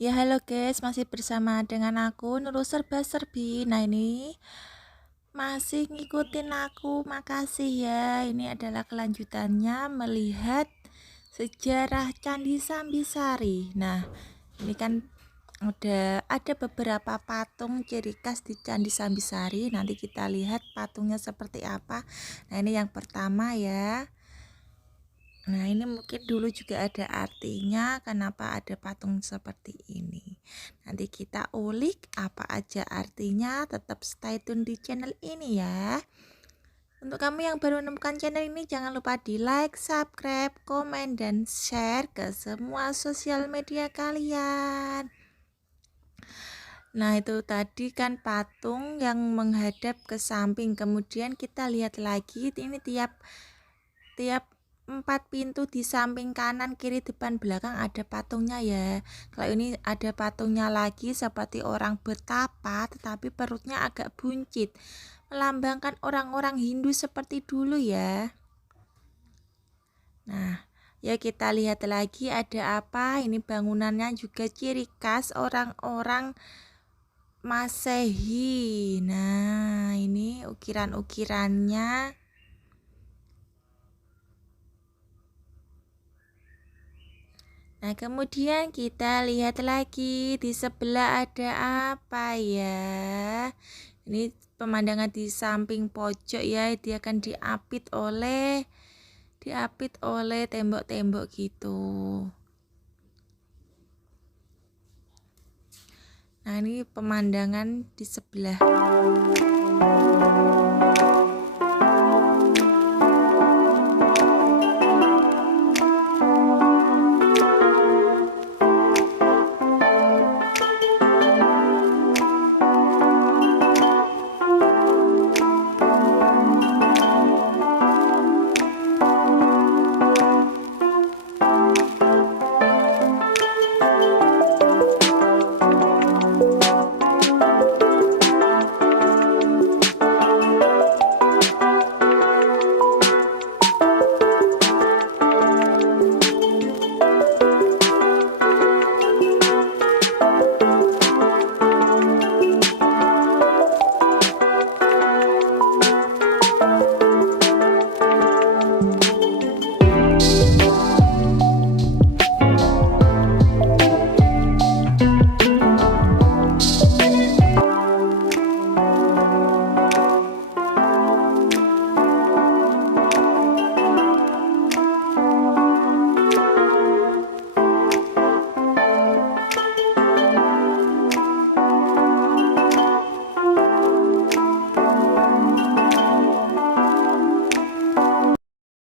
Ya halo guys, masih bersama dengan aku Nurul Serba Serbi. Nah ini masih ngikutin aku, makasih ya. Ini adalah kelanjutannya melihat sejarah Candi Sambisari. Nah ini kan udah ada beberapa patung ciri khas di Candi Sambisari. Nanti kita lihat patungnya seperti apa. Nah ini yang pertama ya. Nah ini mungkin dulu juga ada artinya kenapa ada patung seperti ini. Nanti kita ulik apa aja artinya, tetap stay tune di channel ini ya. Untuk kamu yang baru menemukan channel ini, jangan lupa di like, subscribe, komen, dan share ke semua sosial media kalian. Nah itu tadi kan patung yang menghadap ke samping. Kemudian kita lihat lagi, ini tiap 4 pintu di samping kanan, kiri, depan, belakang ada patungnya ya. Kalau ini ada patungnya lagi seperti orang bertapa tetapi perutnya agak buncit, melambangkan orang-orang Hindu seperti dulu ya. Nah ya kita lihat lagi ada apa. Ini bangunannya juga ciri khas orang-orang Masehi. Nah ini ukiran-ukirannya. Nah, kemudian kita lihat lagi di sebelah ada apa ya? Ini pemandangan di samping pojok ya, dia akan diapit oleh tembok-tembok gitu. Nah, ini pemandangan di sebelah.